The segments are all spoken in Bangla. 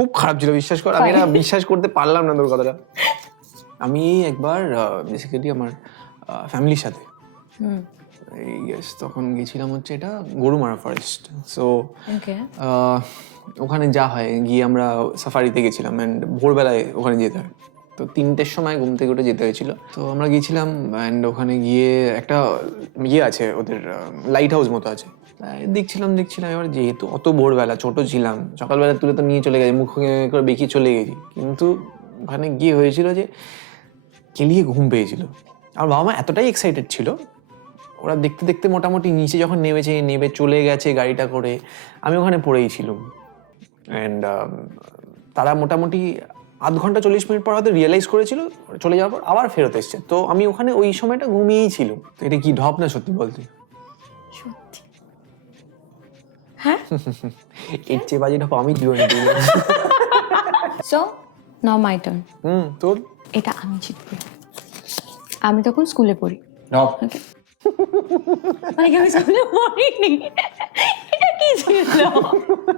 খুব খারাপ ছিল বিশ্বাস কর। আমি এটা বিশ্বাস করতে পারলাম না তোর কথাটা। আমি একবার বেসিক্যালি আমার ফ্যামিলির সাথে। তখন গেছিলাম হচ্ছে এটা গরুমারা ফরেস্ট সো ওখানে যা হয় গিয়ে আমরা সাফারিতে গেছিলাম। অ্যান্ড ভোরবেলায় ওখানে যেতে হয়। তো তিনটের সময় ঘুম থেকে উঠে যেতে হয়েছিল। তো আমরা গিয়েছিলাম অ্যান্ড ওখানে গিয়ে একটা ইয়ে আছে ওদের লাইট হাউস মতো আছে। দেখছিলাম দেখছিলাম, এবার যেহেতু অত ভোরবেলা, ছোট ছিলাম, সকালবেলা তুলে তো নিয়ে চলে গেছি, মুখ করে বেঁকিয়ে চলে গেছি। কিন্তু ওখানে গিয়ে হয়েছিল যে কেলিয়ে ঘুম পেয়েছিল। আমার বাবা মা এতটাই এক্সাইটেড ছিল, ওরা দেখতে দেখতে মোটামুটি নিচে যখন নেমেছে, নেমে চলে গেছে গাড়িটা করে, আমি ওখানে পড়েই ছিলাম। অ্যান্ড তারা মোটামুটি আধ ঘণ্টা চল্লিশ মিনিট পর হয়তো রিয়েলাইজ করেছিল চলে যাওয়ার পর আবার ফেরত এসছে। তো আমি ওখানে ওই সময়টা ঘুমিয়েই ছিল তো এটা কি ঢপ না সত্যি বলতে? সত্যি? হ্যাঁ? এর চেয়ে বাজে ঢপ আমি জীবনে দিই সো নাও মাই টার্ন হুম তোর? এটা আমি জিতবো। আমি তখন স্কুলে পড়ি। ঢপ। মানে আমি স্কুলে পড়িনি? এটা কি ছিল?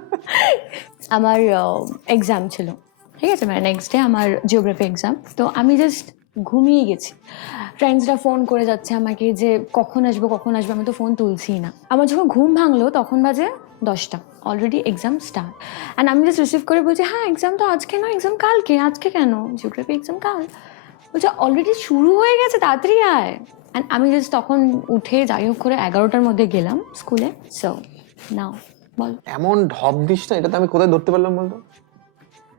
আমার এক্সাম ছিল। ঠিক আছে মানে নেক্সট ডে আমার জিওগ্রাফি এক্সাম তো আমি জাস্ট ঘুমিয়ে গেছি। ফ্রেন্ডসরা ফোন করে যাচ্ছে আমাকে যে, কখন আসব কখন আসব? আমি তো ফোন তুলছি না। আমার যখন ঘুম ভাঙলো, তখন বাজে দশটা। অলরেডি এক্সাম স্টার্ট অ্যান্ড আমি জাস্ট রিসিভ করে বলছি হ্যাঁ এক্সাম তো আজকে না এক্সাম কালকে। আজকে কেন? জিওগ্রাফি এক্সাম কাল? বলছে অলরেডি শুরু হয়ে গেছে, তাড়াতাড়ি আয়। অ্যান্ড আমি জাস্ট তখন উঠে যাই হোক করে এগারোটার মধ্যে গেলাম স্কুলে সো নাও বল। এমন ঢপ দিস এটা তো আমি কোথায় ধরতে পারলাম বলতো?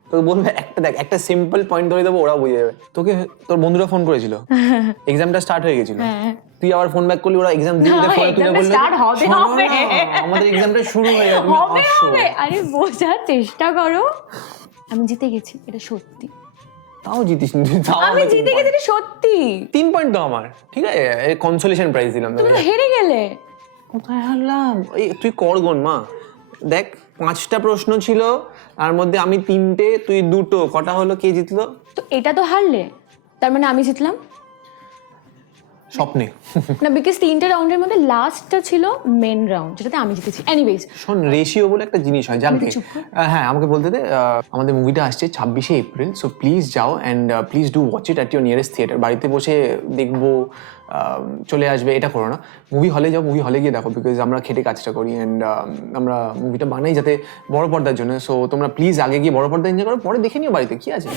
তোকে বলবে একটা দেখ একটা সিম্পল পয়েন্ট ধরে দেবো ওরা বুঝে যাবে। তোকে তোর বন্ধুরা ফোন করেছিল। এক্সামটা স্টার্ট হয়ে গেছিল। হ্যাঁ। তুই আবার ফোন ব্যাক করলি ওরা এক্সাম দিয়ে ফোনে বলল আমাদের এক্সামটা শুরু হয়ে হবে হবে। আরে বোঝার চেষ্টা করো। আমি জিতে গেছি এটা সত্যি। তাও জিতিস আমি জিতে গেছি এটা সত্যি। তিন পয়েন্ট তো আমার ঠিক আছে? কনসোলেশন প্রাইজ দিলাম তুমি হেরে গেলে। কোথায় হারলাম? তুই কর গোন মা। দেখ, পাঁচটা প্রশ্ন ছিল, তার মধ্যে আমি তিনটে, তুই দুটো, কটা হলো, কে জিতলো? তো এটা তো হারলে, তার মানে আমি জিতলাম? স্বপ্নে। না বিকজ তিনটে রাউন্ডের মধ্যে লাস্টটা ছিল মেন রাউন্ড যেটাতে আমি জিতেছি। এনিওয়েজ শোন রেশিও বলে একটা জিনিস হয় জানতে। হ্যাঁ আমাকে বলতে দে আমাদের মুভিটা আসছে ছাব্বিশে এপ্রিল সো প্লিজ যাও and please do watch it at your nearest theatre বাড়িতে বসে দেখব আহ, চলে আসবে এটা করো না। মুভি হলে যাও মুভি হলে গিয়ে দেখো বিকজ আমরা খেটে কাজটা করি অ্যান্ড আমরা মুভিটা বানাই যাতে বড় পর্দার জন্য। সো তোমরা প্লিজ আগে গিয়ে বড় পর্দা এনজয় করো পরে দেখে নিও বাড়িতে কি আছে।